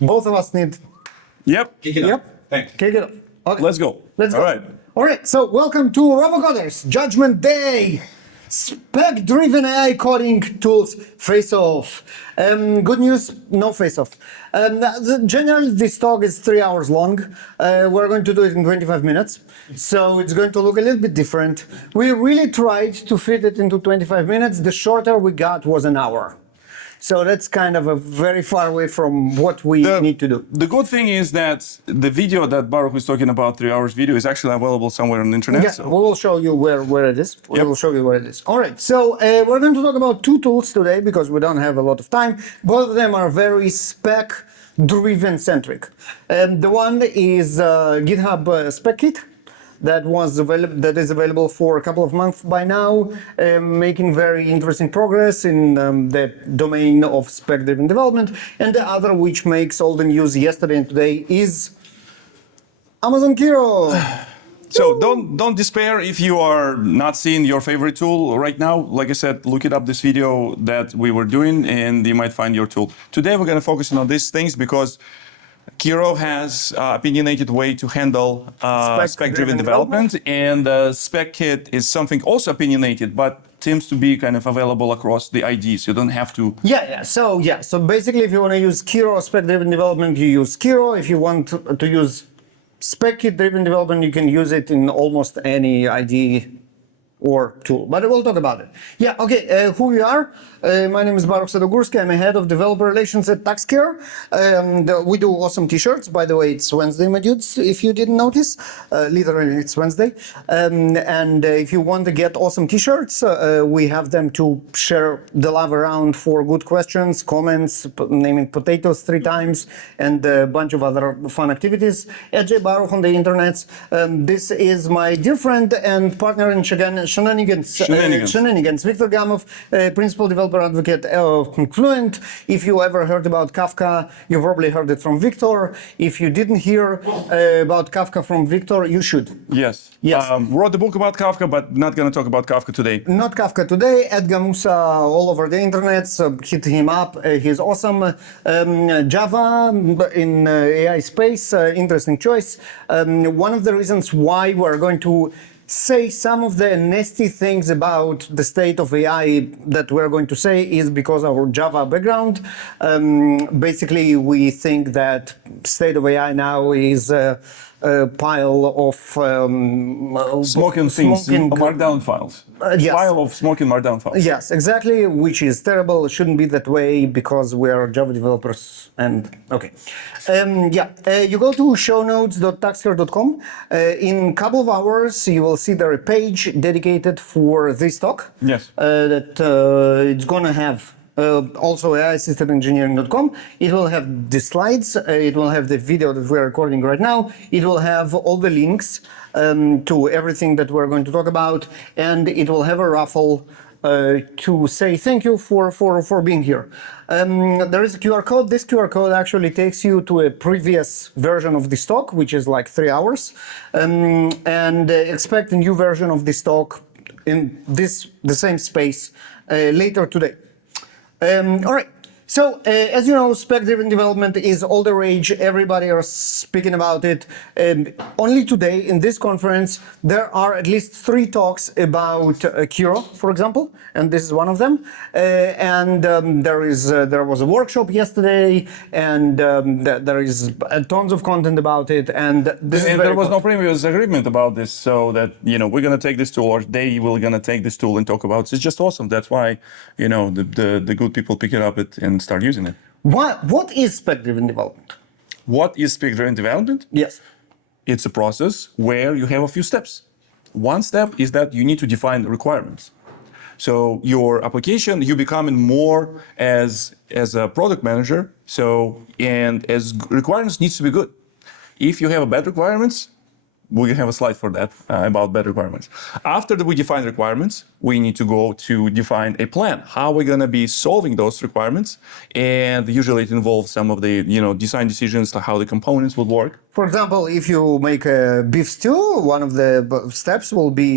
Both of us need. Yep. Kick it up. Yep. Thanks. Kick it off. Okay. Let's go. Let's go. All right. All right. So welcome to RoboCoders Judgment Day. Spec-driven AI coding tools face-off. Good news, no face-off. Generally, this talk is 3 hours long. We're going to do it in 25 minutes, so it's going to look a little bit different. We really tried to fit it into 25 minutes. The shorter we got was an hour. So that's kind of a very far away from what we need to do. The good thing is that the video that Baruch was talking about, 3 hours video, is actually available somewhere on the internet. Yeah, so. we will show you where it is. We will show you where it is. All right, so we're going to talk about two tools today because we don't have a lot of time. Both of them are very spec-driven centric. The one is GitHub Spec Kit. That is available for a couple of months by now, making very interesting progress in the domain of spec-driven development. And the other, which makes all the news yesterday and today, is Amazon Kiro. So don't despair if you are not seeing your favorite tool right now. Like I said, look it up, this video that we were doing, and you might find your tool. Today we're going to focus on these things because Kiro has opinionated way to handle spec-driven development, and Spec Kit is something also opinionated, but seems to be kind of available across the IDs. You don't have to. So basically, if you want to use Kiro spec-driven development, you use Kiro. If you want to use Spec Kit-driven development, you can use it in almost any IDE or tool, but we'll talk about it. Who we are? My name is Baruch Sadogurski. I'm a head of developer relations at TaxCare. We do awesome t-shirts. By the way, it's Wednesday, my dudes, if you didn't notice. Literally, it's Wednesday. And if you want to get awesome t-shirts, we have them to share the love around for good questions, comments, naming potatoes 3 times, and a bunch of other fun activities. AJ Baruch on the internet. This is my dear friend and partner in Shenanigans, Victor Gamov, principal developer advocate of Confluent. If you ever heard about Kafka, you probably heard it from Victor. If you didn't hear about Kafka from Victor, you should. Yes. Wrote the book about Kafka, but not going to talk about Kafka today. Not Kafka today. Ed Gamusa all over the internet. So hit him up. He's awesome. Java in AI space. Interesting choice. One of the reasons why we're going to say some of the nasty things about the state of AI that we're going to say is because of our Java background. Basically, we think that state of AI now is a pile of smoking things, markdown files. Yes. Pile of smoking markdown files. Yes, exactly, which is terrible. It shouldn't be that way because we are Java developers. And okay, you go to shownotes.taxcare.com. In a couple of hours, you will see there a page dedicated for this talk. Yes. It's gonna have. Also AISystemEngineering.com. It will have the slides, it will have the video that we're recording right now, it will have all the links to everything that we're going to talk about, and it will have a raffle to say thank you for being here. There is a QR code. This QR code actually takes you to a previous version of this talk, which is like 3 hours, and expect a new version of this talk in the same space later today. All right. So, as you know, spec-driven development is all the rage. Everybody is speaking about it. Only today, in this conference, there are at least 3 talks about Kiro, for example, and this is one of them. There was a workshop yesterday, and there is tons of content about it. And there was no previous agreement about this, so that we're going to take this tool, or they will going to take this tool and talk about it. It's just awesome. That's why the good people pick it up and start using it. What is spec-driven development? What is spec-driven development? Yes. It's a process where you have a few steps. One step is that you need to define requirements. So your application, you becoming more as a product manager. And as requirements needs to be good. If you have bad requirements, we have a slide for that about bad requirements. After we define requirements, we need to go to define a plan. How we're going to be solving those requirements, and usually it involves some of the design decisions, like how the components would work, For example, if you make a beef stew, one of the steps will be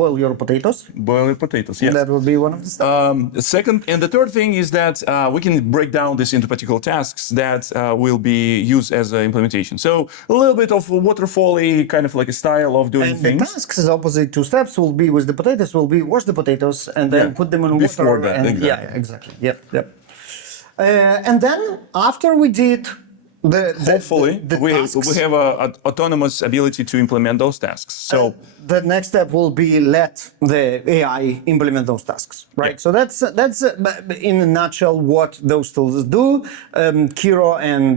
boil your potatoes. Boil your potatoes, yes. That will be one of the steps. Second, and the third thing is that we can break down this into particular tasks that will be used as an implementation. So a little bit of waterfall-y kind of like a style of doing And things. the tasks, opposite two steps, will be with the potatoes, will be wash the potatoes and then put them in water. Before that, and, exactly. Yeah, exactly. Yep. And then after we did Hopefully, the we tasks, have an autonomous ability to implement those tasks. So the next step will be let the AI implement those tasks, right? Yeah. So that's in a nutshell what those tools do. Kiro and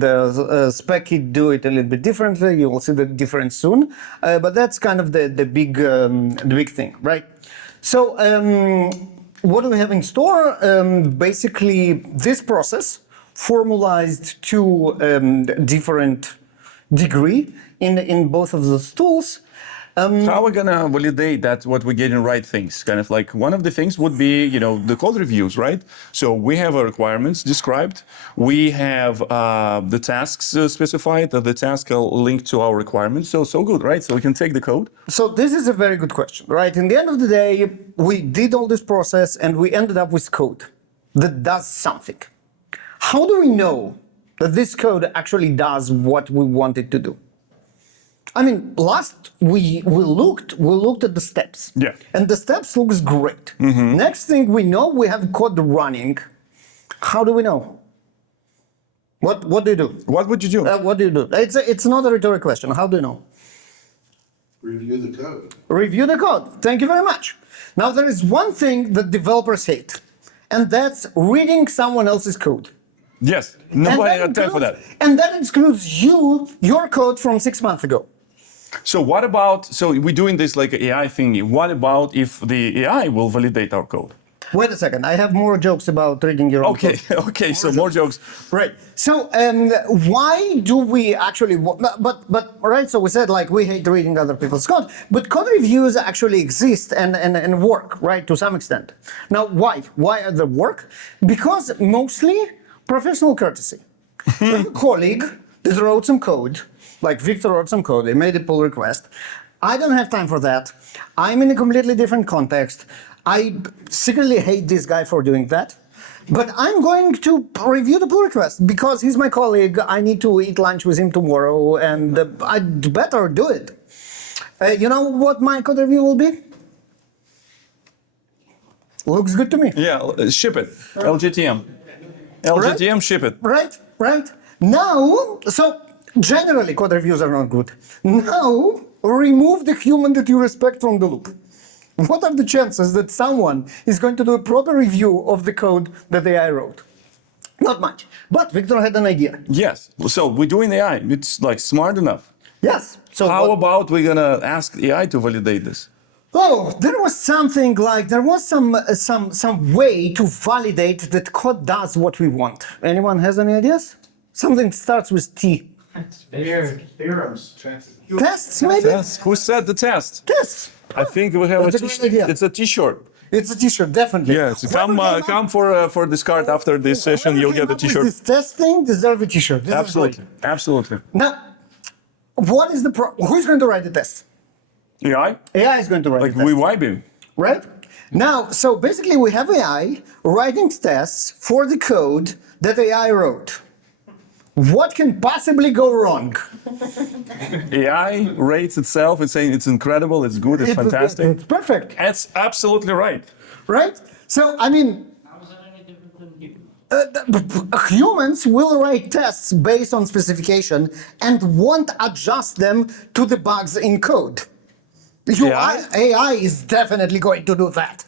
Spec-it do it a little bit differently. You will see the difference soon, but that's kind of the big thing, right? So what do we have in store? Basically, this process formalized to different degree in both of those tools. how are we gonna validate that what we're getting right things? Kind of like one of the things would be, the code reviews, right? So we have our requirements described. We have the tasks specified. The tasks are linked to our requirements. So good, right? So we can take the code. So this is a very good question, right? In the end of the day, we did all this process and we ended up with code that does something. How do we know that this code actually does what we want it to do? I mean, last we looked at the steps. Yeah. And the steps looks great. Next thing we know, we have code running. How do we know? What do you do? What would you do? What do you do? It's not a rhetorical question. How do you know? Review the code. Review the code. Thank you very much. Now there is one thing that developers hate, and that's reading someone else's code. Yes. Nobody had time for that. And that excludes your code from 6 months ago. So what about, so we're doing this like AI thingy. What about if the AI will validate our code? Wait a second. I have more jokes about reading your own Okay, code. okay, so more jokes. Right. So why do we actually? But right. So we said like we hate reading other people's code, but code reviews actually exist and work, right, to some extent. Now, why? Why are they work? Because mostly professional courtesy. We have a colleague that wrote some code, like Victor wrote some code. They made a pull request. I don't have time for that. I'm in a completely different context. I secretly hate this guy for doing that. But I'm going to review the pull request because he's my colleague. I need to eat lunch with him tomorrow, and I'd better do it. You know what my code review will be? Looks good to me. Yeah, ship it. LGTM. LGTM, ship it. Right. Now, so generally code reviews are not good. Now, remove the human that you respect from the loop. What are the chances that someone is going to do a proper review of the code that the AI wrote? Not much. But Victor had an idea. Yes. So we're doing AI. It's like smart enough. Yes. So How about we're gonna ask AI to validate this? Oh, there was something like some way to validate that code does what we want. Anyone has any ideas? Something starts with T. Theorems. Tests, maybe? Yes. Who said the test? Tests. I think we have That's a great idea. It's a T-shirt. It's a T-shirt, definitely. Yes. Whoever Come for this card after this session. You'll get the came up with T-shirt. This test thing deserves a T-shirt. This is Absolutely. great. Absolutely. Now, what is the who's going to write the test? AI? AI is going to write Like the test. we vibing. Right? Now, so basically we have AI writing tests for the code that AI wrote. What can possibly go wrong? AI rates itself. It's saying it's incredible. It's good. It's fantastic. It's perfect, That's absolutely right. right? So, I mean, humans will write tests based on specification and won't adjust them to the bugs in code. AI is definitely going to do that.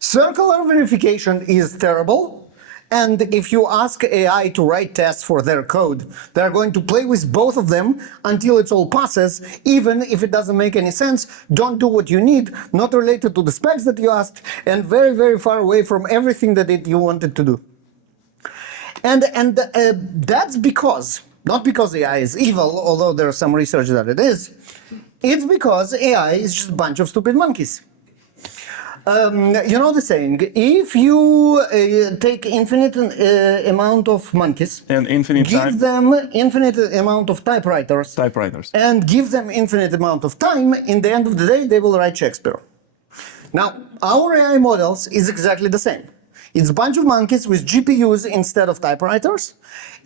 Circular verification is terrible. And if you ask AI to write tests for their code, they're going to play with both of them until it all passes, even if it doesn't make any sense. Don't do what you need, not related to the specs that you asked, and very, very far away from everything that you wanted to do. And that's because, not because AI is evil, although there's some research that it is, it's because AI is just a bunch of stupid monkeys. You know the saying, if you take infinite amount of monkeys, And infinite give time them infinite amount of typewriters, and give them infinite amount of time, in the end of the day, they will write Shakespeare. Now, our AI models is exactly the same. It's a bunch of monkeys with GPUs instead of typewriters,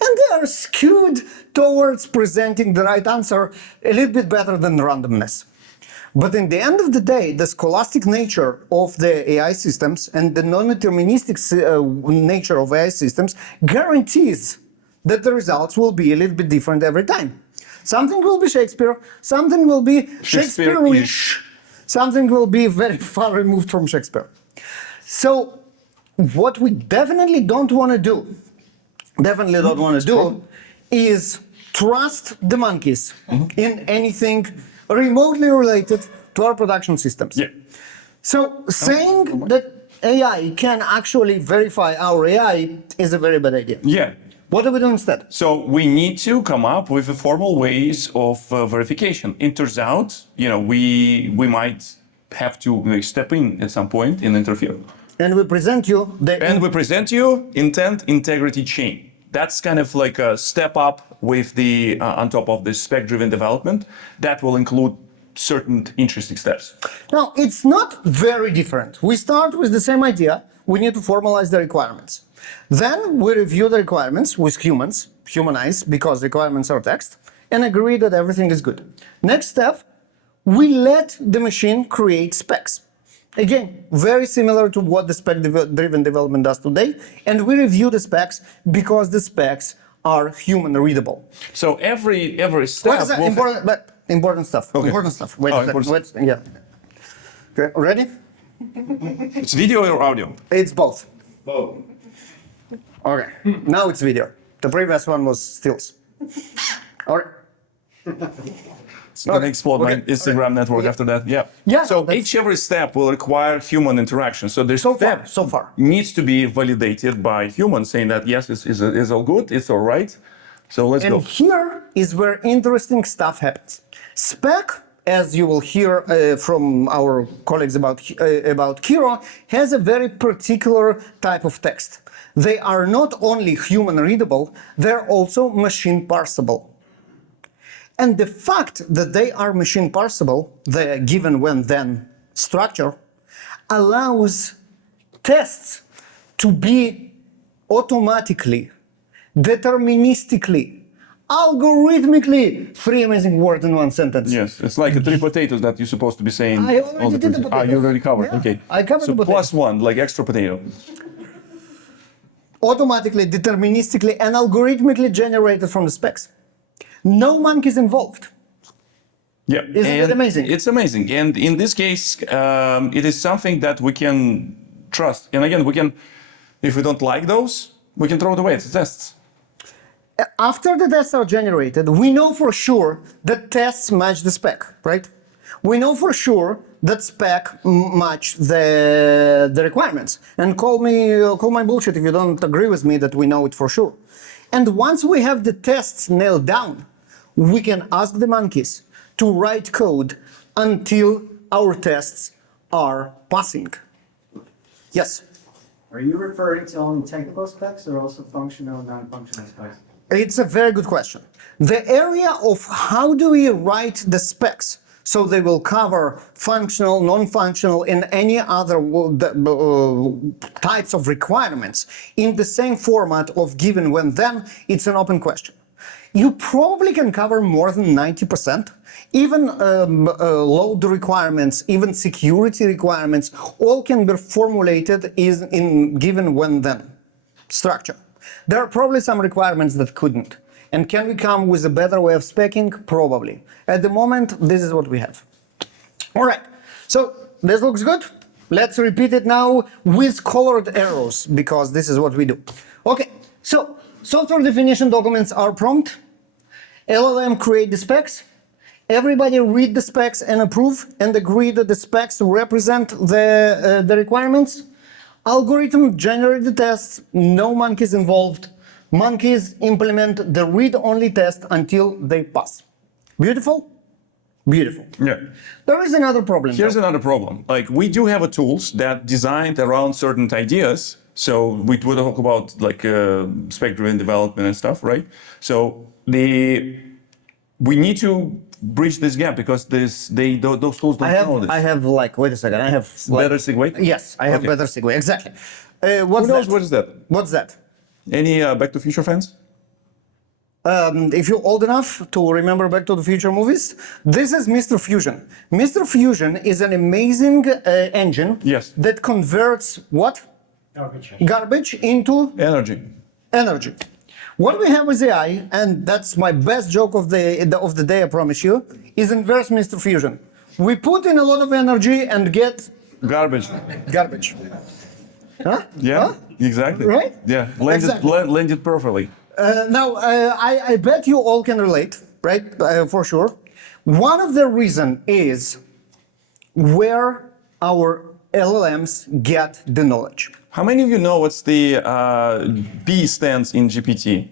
and they are skewed towards presenting the right answer a little bit better than randomness. But in the end of the day, the scholastic nature of the AI systems and the non-deterministic nature of AI systems guarantees that the results will be a little bit different every time. Something will be Shakespeare, something will be Shakespeare-ish, something will be very far removed from Shakespeare. So what we definitely don't want to do, is trust the monkeys in anything remotely related to our production systems. Yeah. So saying that AI can actually verify our AI is a very bad idea. Yeah. What do we do instead? So we need to come up with formal ways of verification. It turns out, we might have to step in at some point and interfere. And we present you intent integrity chain. That's kind of like a step up with the on top of the spec-driven development that will include certain interesting steps. Now, it's not very different. We start with the same idea. We need to formalize the requirements. Then we review the requirements with humanize, because requirements are text, and agree that everything is good. Next step, we let the machine create specs. Again, very similar to what the spec-driven development does today, and we review the specs because the specs are human readable. So every step. Important stuff. Okay. Important stuff. Wait a second. Yeah. Okay, ready? It's video or audio? It's both. Both. Okay. Now it's video. The previous one was stills. All right. It's gonna explode my Instagram network after that. Yeah. Yeah, So every step will require human interaction. So the step so far. needs to be validated by humans, saying that yes, it's all good, it's all right. So let's go. And here is where interesting stuff happens. Spec, as you will hear from our colleagues about Kiro, has a very particular type of text. They are not only human readable, they're also machine parsable. And the fact that they are machine parsable, the given when then structure, allows tests to be automatically, deterministically, algorithmically, three amazing words in one sentence. Yes, it's like the three potatoes that you're supposed to be saying. I already did the potatoes. You already covered. Yeah, Okay. I covered so the potatoes. +1, like extra potato. Automatically, deterministically, and algorithmically generated from the specs. No monkeys involved. Yeah, Isn't it amazing? It's amazing, and in this case, it is something that we can trust. And again, we can, if we don't like those, we can throw it away. It's tests. After the tests are generated, we know for sure that tests match the spec, right? We know for sure that spec match the requirements. And call my bullshit if you don't agree with me that we know it for sure. And once we have the tests nailed down, we can ask the monkeys to write code until our tests are passing. Yes? Are you referring to only technical specs or also functional and non-functional specs? It's a very good question. The area of how do we write the specs so they will cover functional, non-functional, and any other types of requirements in the same format of given when then, it's an open question. You probably can cover more than 90%. Even load requirements, even security requirements, all can be formulated in given when then structure. There are probably some requirements that couldn't. And can we come with a better way of speccing? Probably. At the moment, this is what we have. All right, so this looks good. Let's repeat it now with colored arrows, because this is what we do. Okay, so software definition documents are prompt. LLM create the specs. Everybody read the specs and approve and agree that the specs represent the requirements. Algorithm generate the tests, no monkeys involved. Monkeys implement the read-only test until they pass. Beautiful? Beautiful. Yeah. There is another problem. Here's though. another problem. Like we do have a tools that designed around certain ideas. So we would talk about like spec-driven development and stuff, right? So we need to bridge this gap because those tools don't know this. I have like, wait a second. I have like, Better segue? Yes, I have Okay. better segue. Exactly. Who What's knows that? what is that? What's that? Any Back to the Future fans? If you're old enough to remember Back to the Future movies, this is Mr. Fusion. Mr. Fusion is an amazing engine Yes. that converts what? Garbage. Garbage into Energy. energy. What we have with AI, and that's my best joke of the day, I promise you, is inverse Mr. Fusion. We put in a lot of energy and get Garbage. garbage. Huh? Yeah, Huh? exactly. Right? Yeah, Exactly. landed perfectly. Now, I bet you all can relate, right? For sure. One of the reason is where our LLMs get the knowledge. How many of you know what's the B stands in GPT?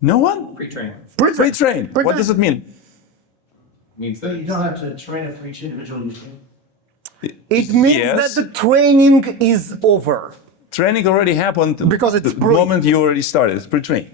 No one? Pre-trained. Pre-trained. What does it mean? Means So that you don't have to train it for each individual user. It means Yes. that the training is over. Training already happened Because it's the pre. moment you already started. It's pre-trained.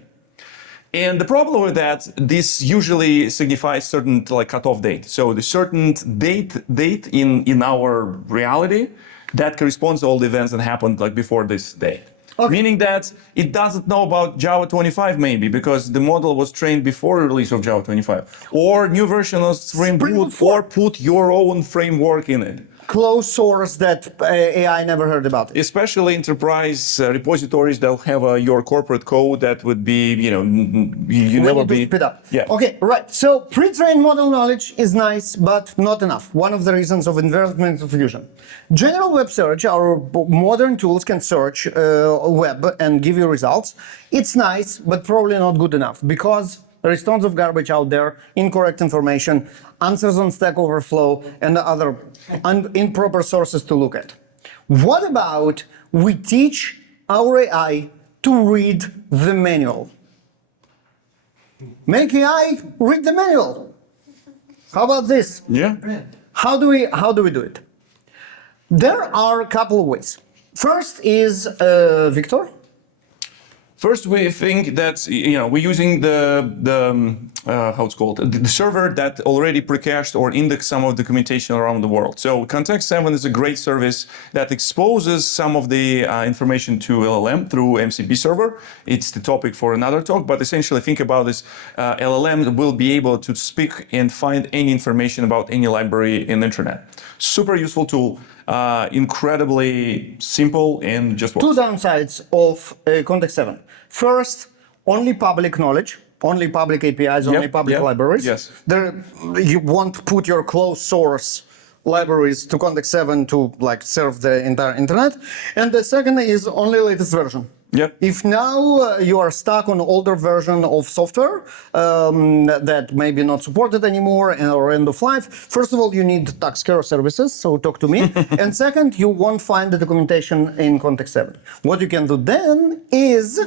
And the problem with that, this usually signifies certain like cutoff date. So the certain date in our reality that corresponds to all the events that happened like before this date. Okay. Meaning that it doesn't know about Java 25 maybe because the model was trained before the release of Java 25. Or new version of Spring Spring Boot, Boot 4. or put your own framework in it. Closed source that AI never heard about it. Especially enterprise repositories that have your corporate code that would be, you We never need to be. speed up. Yeah. Okay, right. So pre-trained model knowledge is nice, but not enough. One of the reasons of inverse fusion. General web search, our modern tools can search web and give you results. It's nice, but probably not good enough because there is tons of garbage out there, incorrect information, answers on Stack Overflow, and other improper sources to look at. What about we teach our AI to read the manual? Make AI read the manual. How about this? Yeah. How do we do it? There are a couple of ways. First is Victor. First, we think that we're using the how it's called the server that already pre-cached or indexed some of the documentation around the world. So Context 7 is a great service that exposes some of the information to LLM through MCP server. It's the topic for another talk, but essentially think about this: LLM will be able to speak and find any information about any library in the internet. Super useful tool. Incredibly simple and just works. Two downsides of Context 7. First, only public knowledge, only public APIs, only public libraries. Yes. You won't put your closed source libraries to Context 7 to like serve the entire internet. And the second is only latest version. Yep. If now you are stuck on older version of software that may be not supported anymore or end of life, first of all, you need tax care services, so talk to me. And second, you won't find the documentation in Context 7. What you can do then is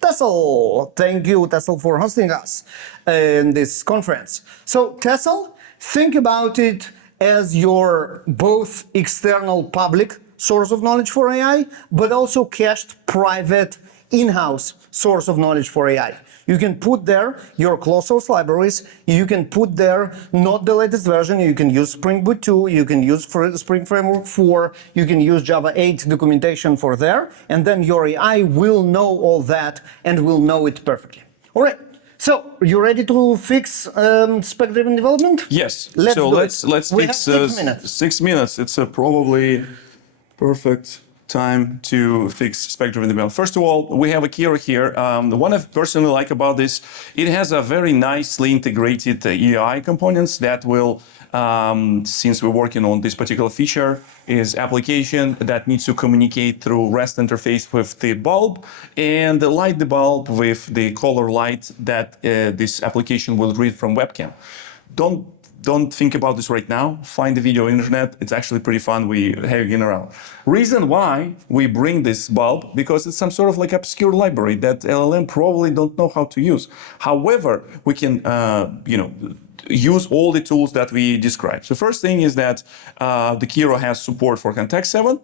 Tessl. Thank you, Tessl, for hosting us in this conference. So Tessl, think about it as your both external public source of knowledge for AI, but also cached private in-house source of knowledge for AI. You can put there your closed source libraries, you can put there not the latest version, you can use Spring Boot 2, you can use Spring Framework 4, you can use Java 8 documentation for there, and then your AI will know all that and will know it perfectly. All right. So, you ready to fix spec-driven development? Yes. Let's do let's it. We fix have 6 minutes. 6 minutes. It's probably perfect time to fix spec-driven development. First of all, we have a Kiro here. The one I personally like about this, it has a very nicely integrated AI components that will, since we're working on this particular feature, is application that needs to communicate through REST interface with the bulb and light the bulb with the color light that this application will read from webcam. Don't think about this right now. Find the video on the internet. It's actually pretty fun. We have it around. Reason why we bring this bulb, because it's some sort of like obscure library that LLM probably don't know how to use. However, we can, use all the tools that we described. So first thing is that the Kiro has support for Context 7.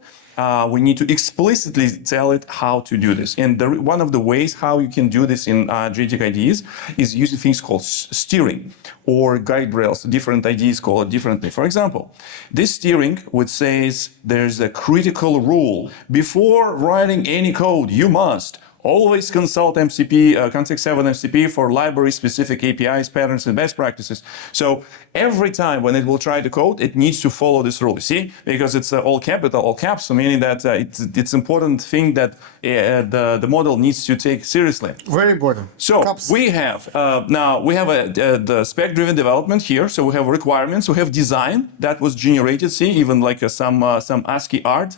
We need to explicitly tell it how to do this. And one of the ways how you can do this in Agentic IDEs is using things called steering or guide rails. Different IDEs call it differently. For example, this steering which says there's a critical rule. Before writing any code, you must always consult MCP, Context 7 MCP for library-specific APIs, patterns, and best practices. So every time when it will try to code, it needs to follow this rule. You see, because it's all capital, all caps, so meaning that it's important thing that the model needs to take seriously. Very important. So Caps. we have now we have the spec-driven development here. So we have requirements, we have design that was generated. See, even like some ASCII art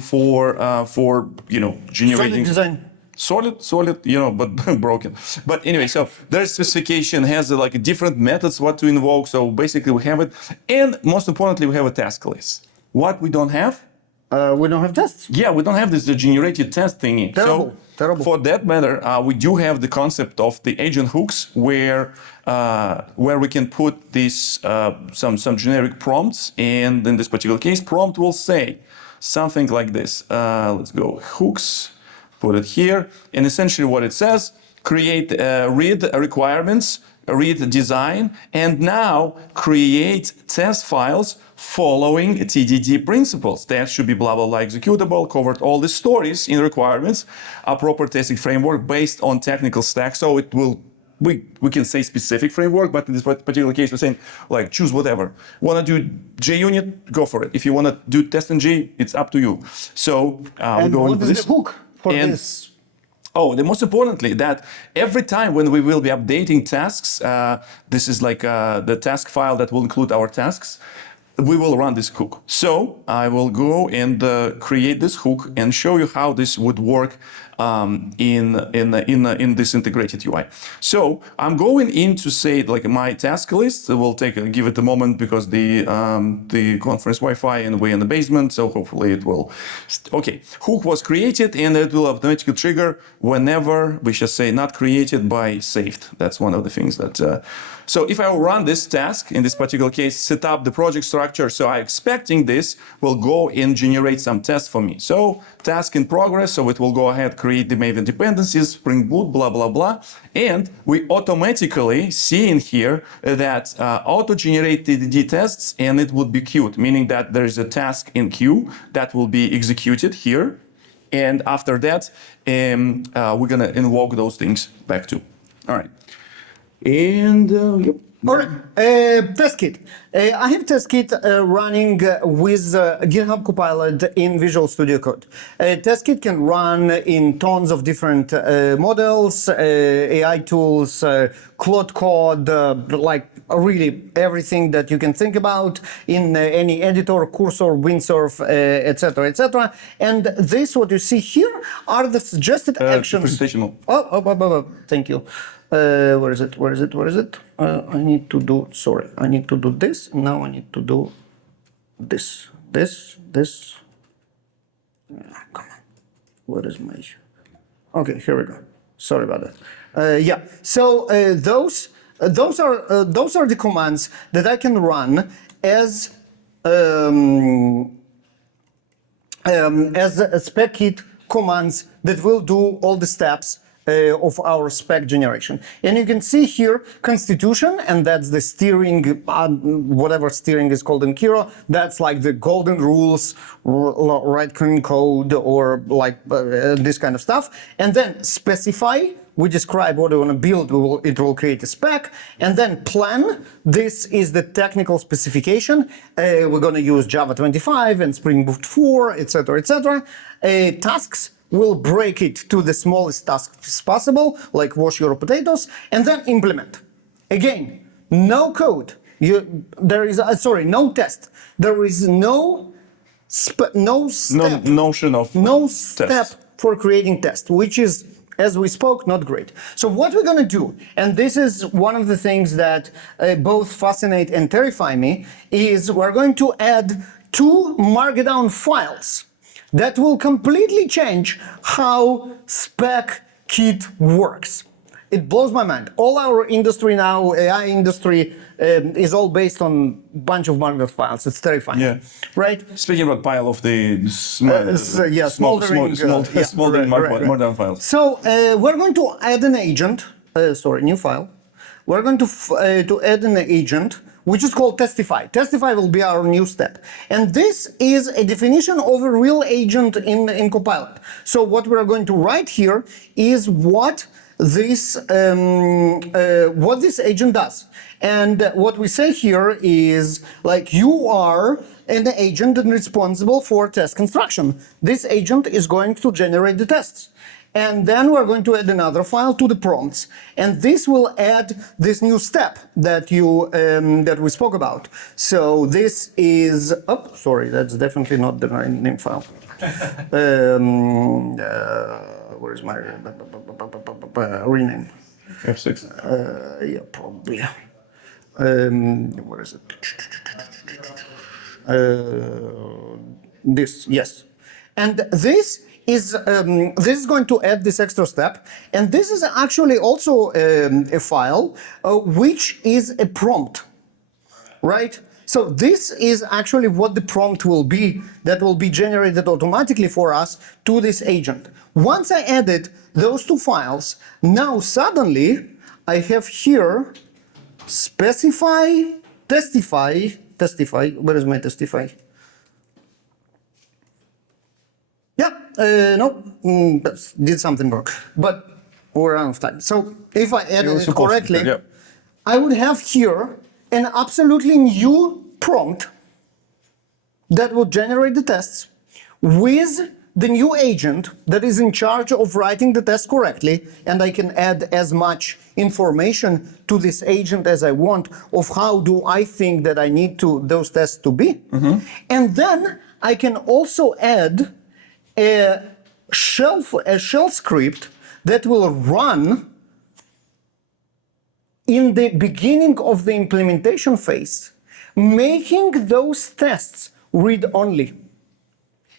for generating. Solid design. Solid, but broken. But anyway, so their specification has like different methods what to invoke. So basically we have it, and most importantly we have a task list. What we don't have? We don't have tests. Yeah, we don't have this generated test thingy. Terrible. For that matter, we do have the concept of the agent hooks, where we can put these some generic prompts, and in this particular case, prompt will say something like this. Let's go hooks, put it here, and essentially what it says: create, read requirements, read design, and now create test files following TDD principles. That should be blah, blah, blah executable, covered all the stories in requirements, a proper testing framework based on technical stack. So it will, we can say specific framework, but in this particular case, we're saying like, choose whatever. Want to do JUnit, go for it. If you want to do test in G, it's up to you. So we'll go into this. The hook for this? Oh, the most importantly, that every time when we will be updating tasks, this is like the task file that will include our tasks, we will run this hook. So I will go and create this hook and show you how this would work in this integrated UI. So I'm going in to say like my task list. We'll give it a moment because the conference Wi-Fi and we're in the basement. So hopefully it will. Okay, hook was created and it will automatically trigger whenever we should say not created by saved. That's one of the things that. So if I will run this task, in this particular case, set up the project structure, so I'm expecting this will go and generate some tests for me. So task in progress, so it will go ahead, create the Maven dependencies, Spring Boot, blah, blah, blah. And we automatically see in here that auto-generate TDD tests, and it would be queued, meaning that there is a task in queue that will be executed here. And after that, we're going to invoke those things back to. All right. And yep. All right, test kit. I have test kit running with GitHub Copilot in Visual Studio Code. Test kit can run in tons of different models, AI tools, Claude Code, like really everything that you can think about in any editor, Cursor, Windsurf, etc., etc. And this, what you see here, are the suggested actions. Oh, thank you. Where is it? I need to do this. Now I need to do this. Come on. Where is my... Okay, here we go. Sorry about that. Yeah. So those are the commands that I can run as spec kit commands that will do all the steps of our spec generation. And you can see here constitution, and that's the steering, whatever steering is called in Kiro. That's like the golden rules, right code, or like this kind of stuff. And then specify, we describe what we want to build, it will create a spec. And then plan, this is the technical specification. We're going to use Java 25 and Spring Boot 4, etc., etc. Tasks, we'll break it to the smallest tasks possible, like wash your potatoes, and then implement. Again, no code. No test. There is no step for creating test, which is, as we spoke, not great. So what we're going to do, and this is one of the things that both fascinate and terrify me, is we're going to add 2 Markdown files that will completely change how spec kit works. It blows my mind. All our industry now, AI industry, is all based on a bunch of Markdown files. It's terrifying. Yeah. Right? Speaking about pile of the smoldering, smoldering right. Markdown files. So we're going to add an agent. New file. We're going to add an agent which is called Testify. Testify will be our new step. And this is a definition of a real agent in Copilot. So what we're going to write here is what this agent does. And what we say here is, like, you are an agent and responsible for test construction. This agent is going to generate the tests. And then we're going to add another file to the prompts, and this will add this new step that that we spoke about. So this is, sorry, that's definitely not the right name file. Where's my rename? F6. Yeah, probably. Where is it? This, yes. And this is going to add this extra step, and this is actually also a file which is a prompt, right? So this is actually what the prompt will be, that will be generated automatically for us to this agent. Once I added those two files, now suddenly I have here specify, testify, where is my testify? Yeah, no, did something wrong, but we're out of time. So if I edit it correctly, I would have here an absolutely new prompt that will generate the tests with the new agent that is in charge of writing the test correctly, and I can add as much information to this agent as I want of how do I think that I need those tests to be. And then I can also add a shell script that will run in the beginning of the implementation phase, making those tests read-only.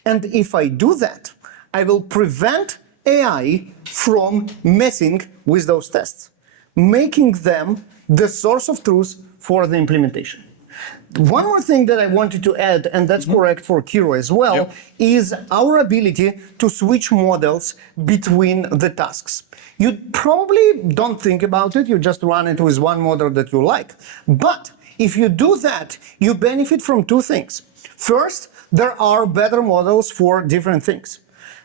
And if I do that, I will prevent AI from messing with those tests, making them the source of truth for the implementation. One more thing that I wanted to add, and that's correct for Kiro as well, is our ability to switch models between the tasks. You probably don't think about it, you just run it with one model that you like. But if you do that, you benefit from two things. First, there are better models for different things.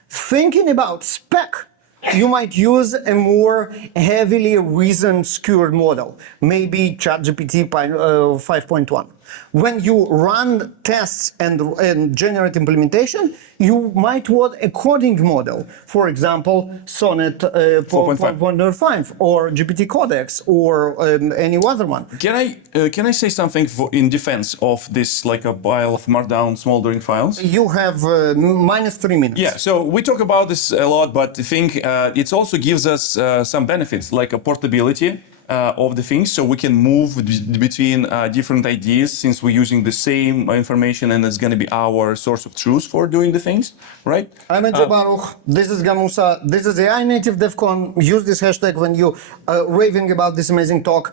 Thinking about spec, you might use a more heavily reason-skewed model, maybe ChatGPT 5.1. When you run tests and generate implementation, you might want a coding model. For example, Sonnet 4.5 or GPT Codex or any other one. Can I say something in defense of this, like a pile of markdown smoldering files? You have -3 minutes. Yeah, so we talk about this a lot, but I think it also gives us some benefits, like a portability of the things, so we can move between different ideas since we're using the same information and it's going to be our source of truth for doing the things, right? I'm Edge Baruch, this is Gamusa, this is AI Native DevCon. Use this hashtag when you raving about this amazing talk.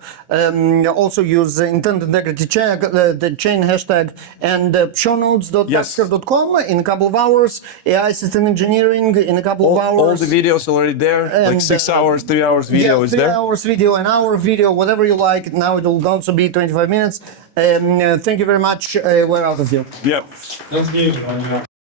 Also use intent integrity check, the chain hashtag, and shownotes.tasker.com in a couple of hours, AI system engineering in a couple of hours. All the videos already there, and, like 6 hours, 3 hours video is there. 3 hours video, an hour video, whatever you like. Now it will also be 25 minutes. Thank you very much. We're out of here. Yeah. Thank you.